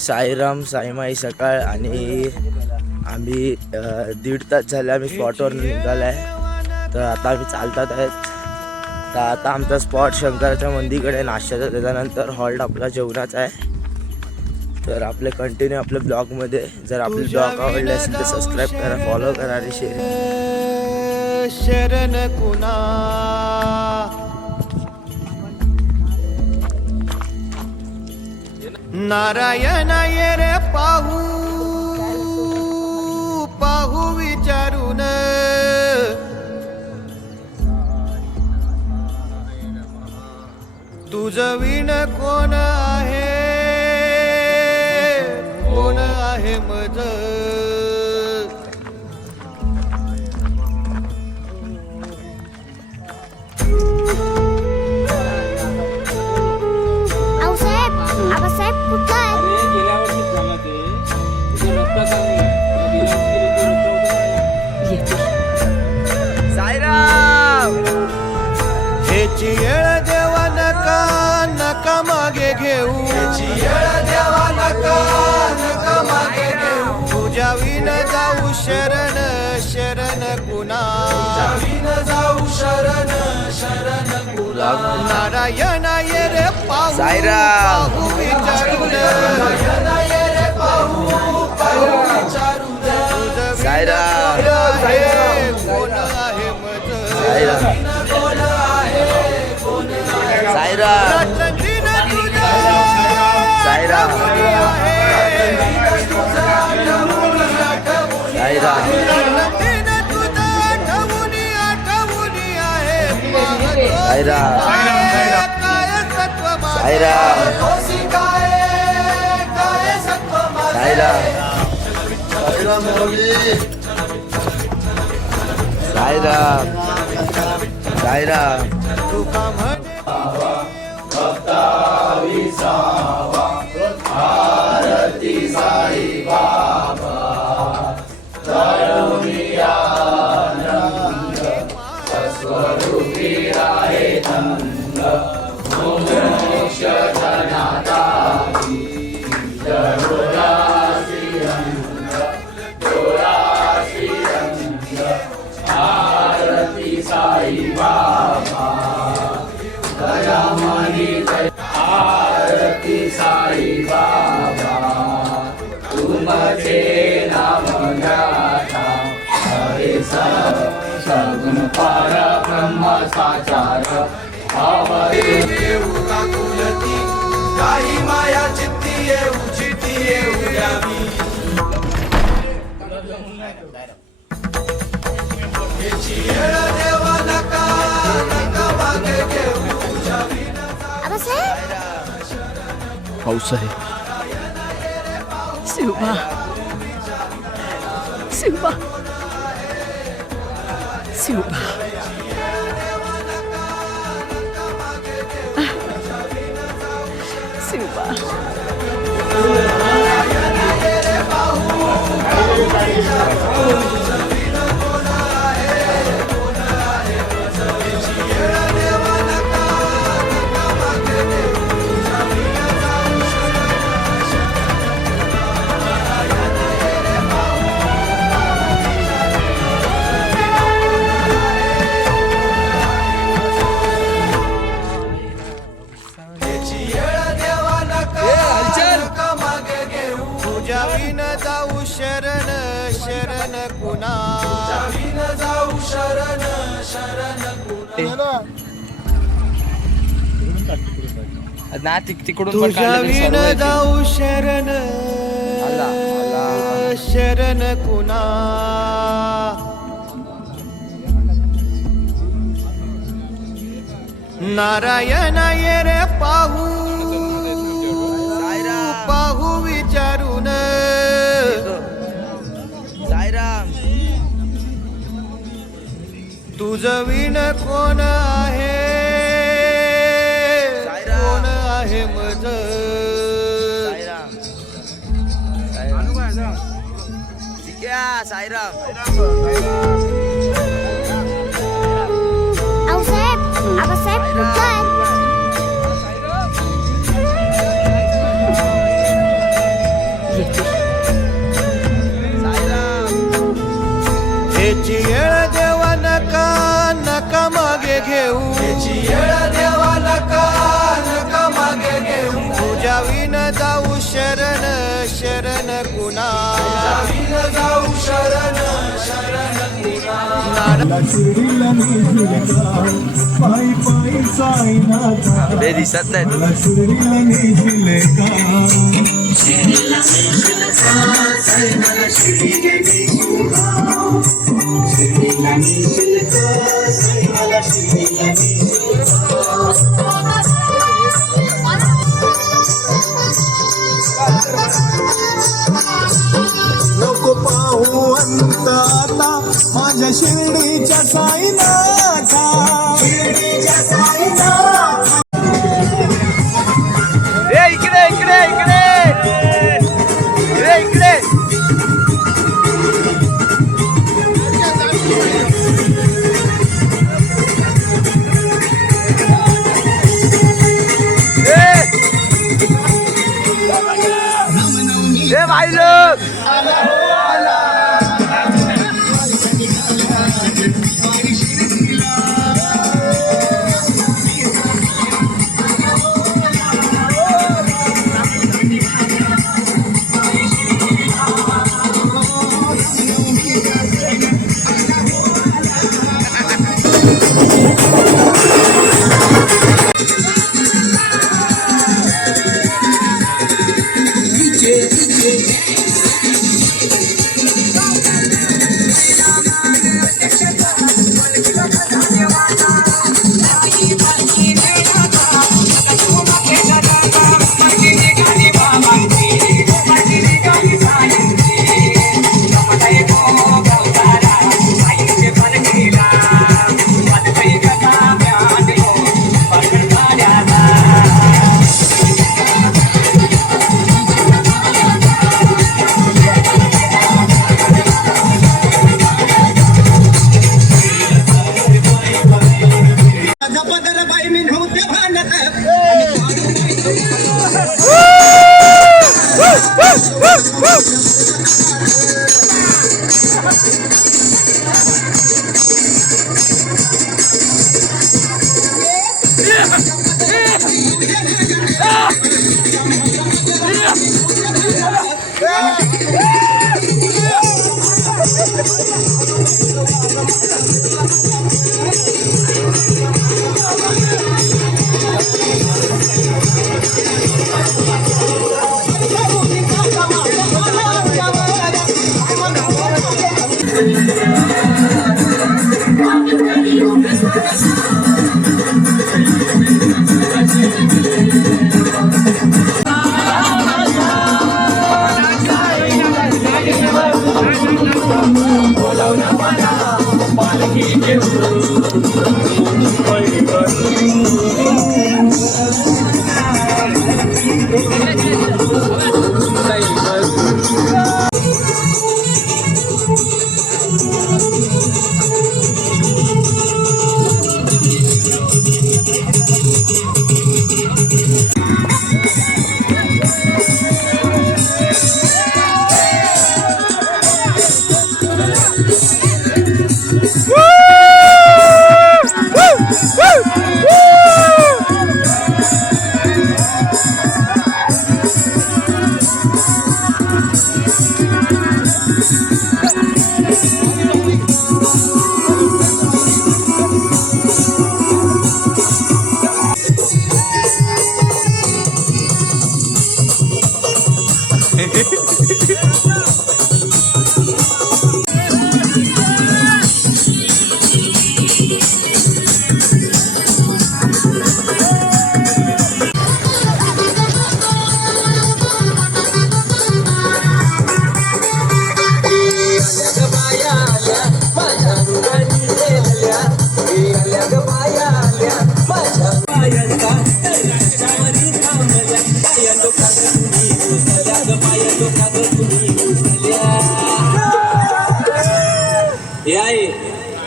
साईराम साईमाई सकाळ आणि आम्ही 1.5 तास झाले आम्ही स्पॉटवर निघालो आहे. तर आता आम्ही चालतात आहेत. तर आता आमचा स्पॉट शंकराच्या मंदिरकडे नाश्त्याचा, त्याच्यानंतर हॉल्ट आपला जेवणाचा आहे. तर आपले कंटिन्यू आपल्या ब्लॉगमध्ये. जर आपले ब्लॉग आवडले असेल तर सबस्क्राईब करा, फॉलो करा आणि शेअर. शरण कुणा नारायण ये रे पाहू पाहू विचारून तुझं विण कोण आहे, कोण आहे मज. ह्याची येळ देवा नका नका मागे घेऊ, ह्याची येळ देवा नका नका मागे घेऊ. तुझ्या विण जाऊ शरण शरण कुणा, तुझ्या विण जाऊ शरण शरण कुणा. नारायण ये रे पाहू पाहू विचारून, नारायण ये रे पाहू पाहू विचारून. साईराम कोण आहे मज, साईराम साईराम साईराम आरती साई बाबा तरुणियानंद स्वरूपी राहे नंद मोक्ष धनादायी जरुरासी रंग जोरासी रंग. आरती साई बाबा दयामणी आरती साई बाबा तुमचे नाम गाता. हरे सगुण पार ब्रह्म साचार येऊ काकुलती काही माया चित्ती येऊ चित्ती येऊ द्यावी. याची येळ देवा नका नका मागे घेऊ. पाऊस आहे. शिवबा शिवबा शिवबा शिवबा. तुझ्या विण जाऊ शरण शरण कुणा, तुझ्या विण जाऊ शरण शरण कुणा. ना तिकडून तुझ्या विण जाऊ शरण शरण कुणा. नारायण ये रे पाहू पाहू विचारून. साईराम तुझं विण कोण आहे, कोण आहे मज. साईराम शरण शरण कुणा जाऊ शरण शरण शिर्डीला नेशिल का पायी पायी साईनाथा ते दिसत नाही मला शिर्डीला नेशिल नको पाहू अंत आता माझ्या शिर्डीच्या साईनाथा शिर्डीच्या साईनाथा इकडे इकडे इकडे इकडे भाई लोग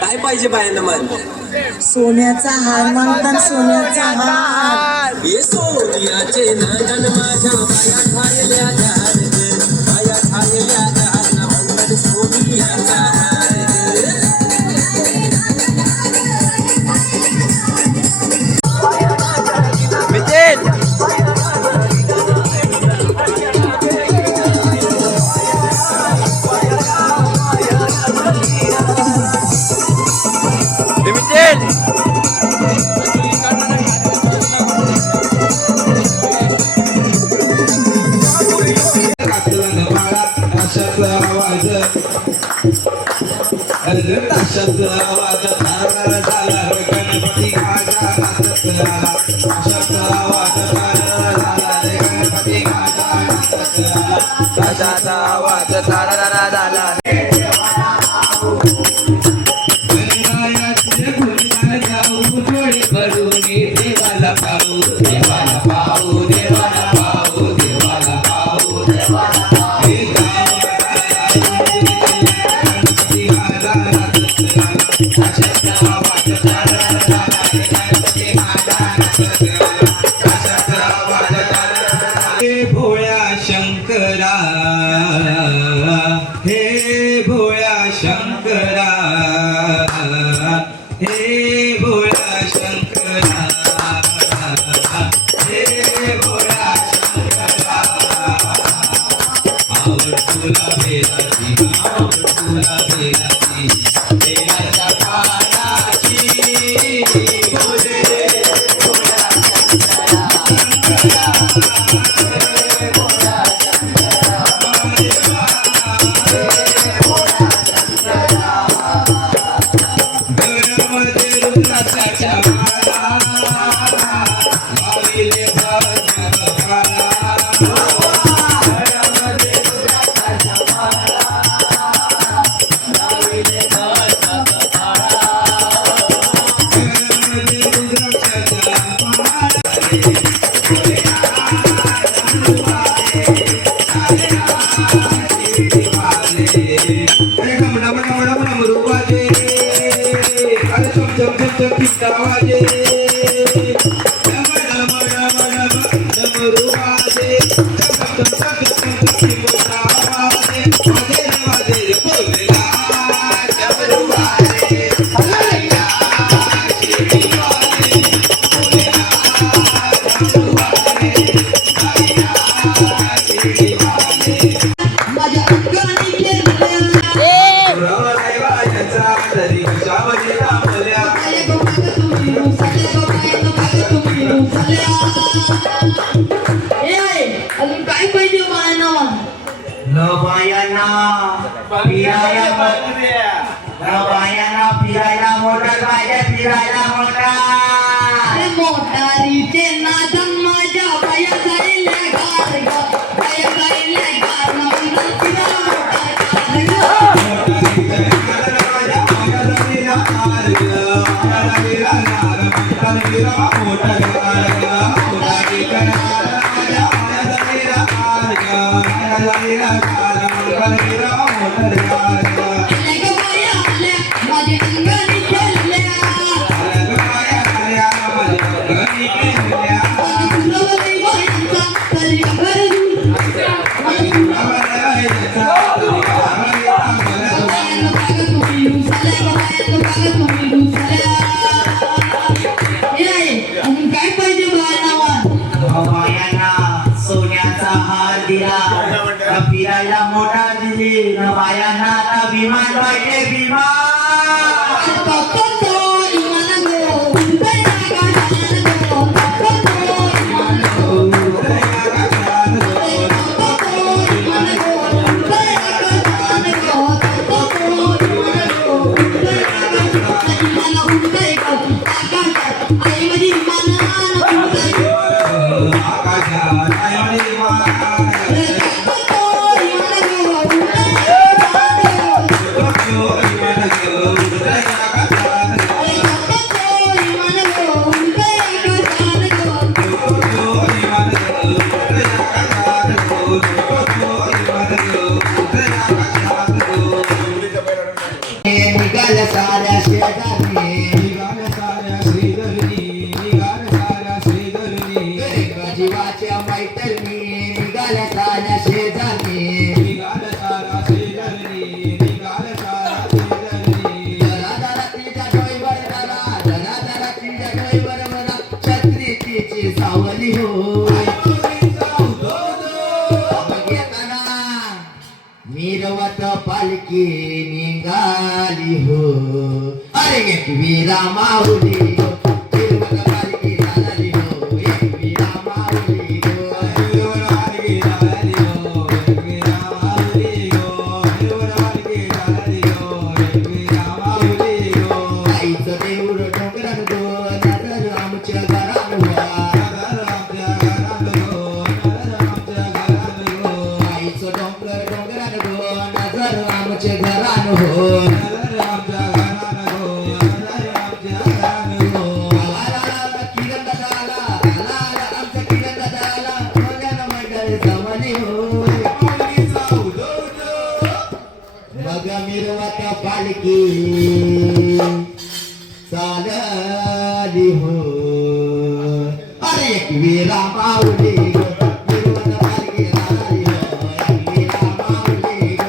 काय पाहिजे बायांना मन सोन्याचा हार मागतात सोन्याचा हार ये सोनियाचे नागन माझ्या बाया खायल्या झाड ना म्हणतात सोनियाचा मितेन अशाच आवाज तारणार झाला रे गणपती माझ्या नाचत आला अशाच आवाज तारणार झाला रे गणपती माझ्या नाचत आला अशाचा आवाज तारारा झाला गणरायाचे गुणगान गाऊ डोळे भरून देवाला पाहू देवाला पाहू देवाला पाहू देवाला पाहू हे गणपती माझा नाचत आला अशाच आवाज तारणार झाला रे गणपती माझा नाचत आला अशाच आवाज तारणार हे भोळ्या शंकरा हे भोळ्या शंकरा हे भोळ्या शंकरा हे भोळ्या शंकरा आवड तुला बेलाची आवड तुला बेलाची बेलाच्या पानाची बोले भोळ्या गणमध्ये रुद्राच्या माळा वाविले भाग्यकाला गणमध्ये रुद्राच्या अजून काय पाहिजे बायांना फिरायला मोटर पाहिजे फिरायला मोटर मोटारीचे नादन माझ्या बाया जाईल घाट ग बाया जाईल घाट नवंदन फिरायला काय पाहिजे बायांना सोन्याचा हार दिला फिरायला मोठा दिली न बायांना आता विमान पाहिजे विमान निघाल साऱ्या शेजारी निघाल साऱ्या श्रीधरणी निघाल साऱ्या श्रीधरणी जीवाच्या मैत्रिणी निघाल साऱ्या शेजारी निघाल साऱ्या श्रीधरणी निघाल साऱ्या श्रीधरणी जरा तिच्या डोईवर जरा जरा तिच्या डोईवर मला छत्री तिची सावली हो मिरवत पालखी निघाली हो अरे एक वीरा माऊली हो मिरवत पालखी झाली हो एक वीरा माऊली हो पालखी झाली हो एक वीरा माऊली हो पालखी झाली हो एक वीरा माऊली आमचे घरान हो आमच्या घरानं हो आमच्या घरानं हो किरण दादा आला आमचा किरण दादा आला मगन मंडळ जमाने हो मग मिरवत पालखी चालली हो अरे एक वीरा माऊली ग, मिरवत पालखी चालली हो एक वीरा माऊली ग,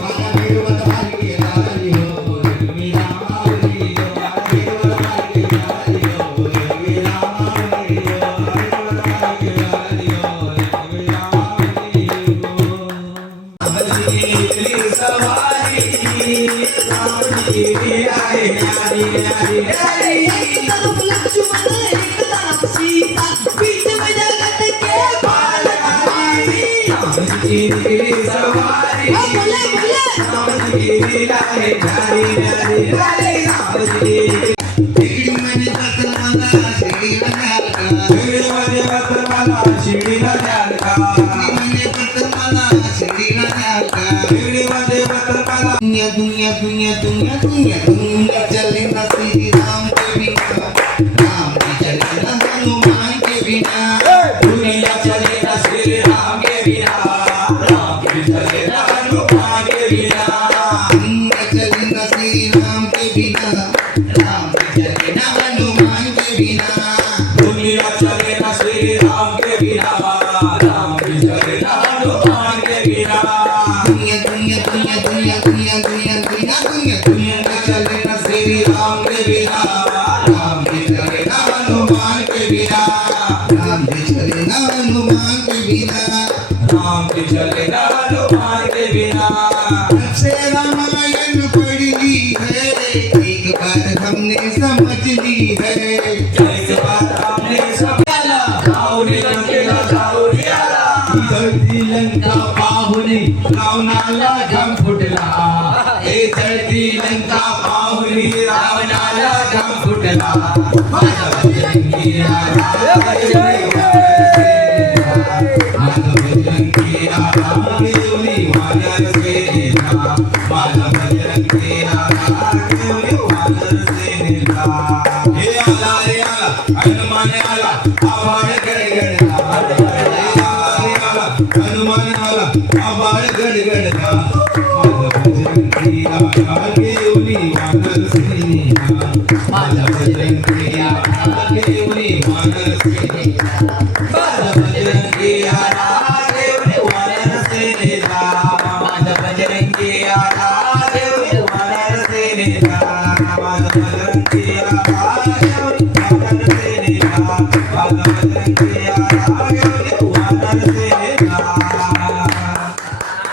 मला मिरवत पालखी चालली हो एक वीरा माऊली ग, मिरवत पालखी चालली हो एक वीरा माऊली दुनिया दुनिया दुनिया दुनिया दुनिया दुनिया चले ना श्री राम के बिना राम भी चले ना हनुमान के बिना दुनिया चले ना श्री राम के बिना राम भी चले ना हनुमान के बिना दुनिया चले ना श्री राम के बिना राम भी चले ना हनुमान के बिना दुनिया चले ना श्री राम के बिना राम भी चले ना हनुमान के बिना दुनिया दुनिया दुनिया दुनिया दुनिया दुनिया दुनिया दुनिया दुनिया चले ना श्री राम के बिना राम भी चले ना हनुमान के बिना राम भी चले ना हनुमान के बिना राम भी चले ना हनुमान के बिना से रामायण पढ़ ली है एक बार हमने समझ ली है एक बात हमने समझा गावडी लंकेला गावडी आला चढती लंका पाहुनी रावणाला घाम फुटला हे चढती लंका पाहुनी रावणाला घाम फुटला माझा बजरंगी आला माझा बजरंगी आला केवली वानर सेनेला माझा बजरंगी आला केवली वानर सेनेला हे आला रे आला हनुमान आला आभाळ गडगडला हनुमान आला आभाळ गडगडला माझा बजरंगी आला केवली वानर सेनेला माझा बजरंगी आला केवली वानर सेनेला माझा बजरंगी आला केवली वानर सेनेला माझा बजरंगी आला केवली वानर सेनेला माझा बजरंगी आला केवली वानर सेनेला माझा बजरंगी आला केवली वानर सेनेला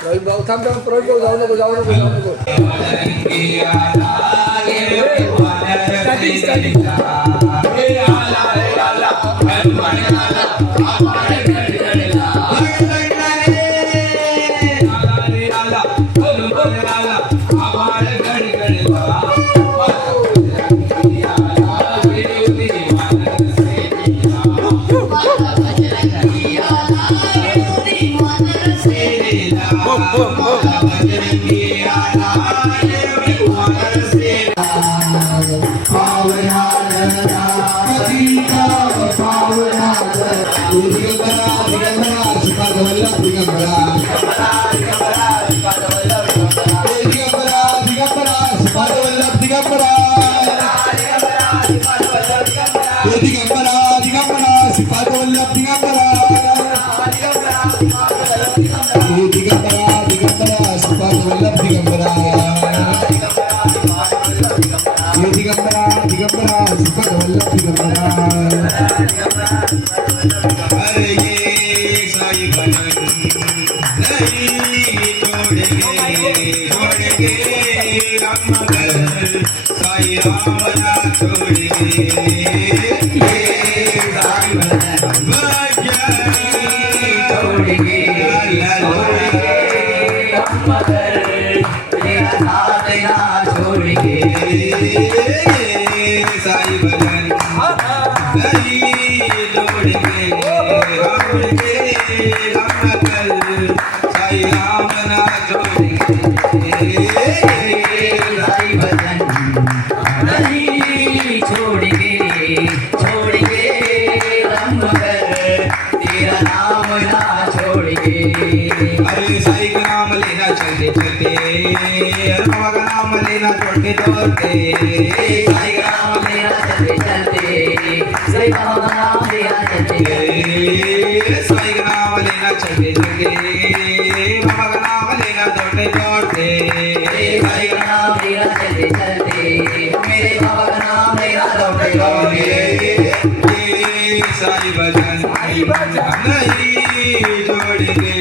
प्रवीण भाऊ थांब थांब प्रवीण भाऊ जाऊ नको जाऊ नको जाऊ नको बजरंगी आला केवली वानर सेनेला हे आला हनुमान आला आभाळ गडगडला आला रे आला हनुमान आला आभाळ गडगडला माझा बजरंगी आला केवली वानर सेनेला माझा बजरंगी आला केवली वानर सेनेला माझा बजरंगी आला केवली वानर सेनेला अरे ये साई भजन नहीं छोड़ के राम घर साई रामला छोड़ के ये साई भजन छोड़ के राम घर तेरा साथ ना छोड़ के साई भजन नहीं छोड़ के राम कर अरे साई का नाम लेना चलते चलते अरे बाबा का नाम लेना दौड़ते दौड़ते साई का नाम लेना चलते चलते साई बाबा का नाम लेना चलते साई का नाम लेना चलते चलते बाबा का नाम लेना दौड़ते दौड़ते साई का नाम लेना चलते चलते मेरे बाबा का नाम लेना दौड़ते दौड़ते साई भजन नहीं जोड़ेंगे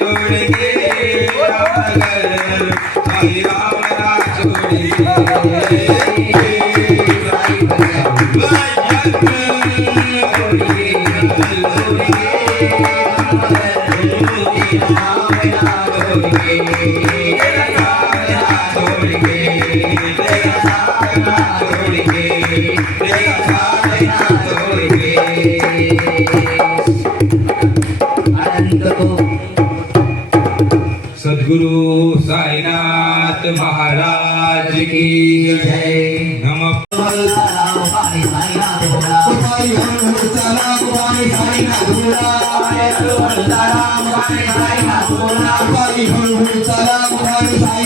जोड़ेंगे रामनगर साई राम ना छोड़ेंगे सद्गुरु साईनाथ महाराज की जय। नमः पानी साईनाथ भोला पायी हळूहळू चाला पाणी साईनाथ बोला पाणी साईनाथ भोला पायी हळूहळू चाला पाणी साई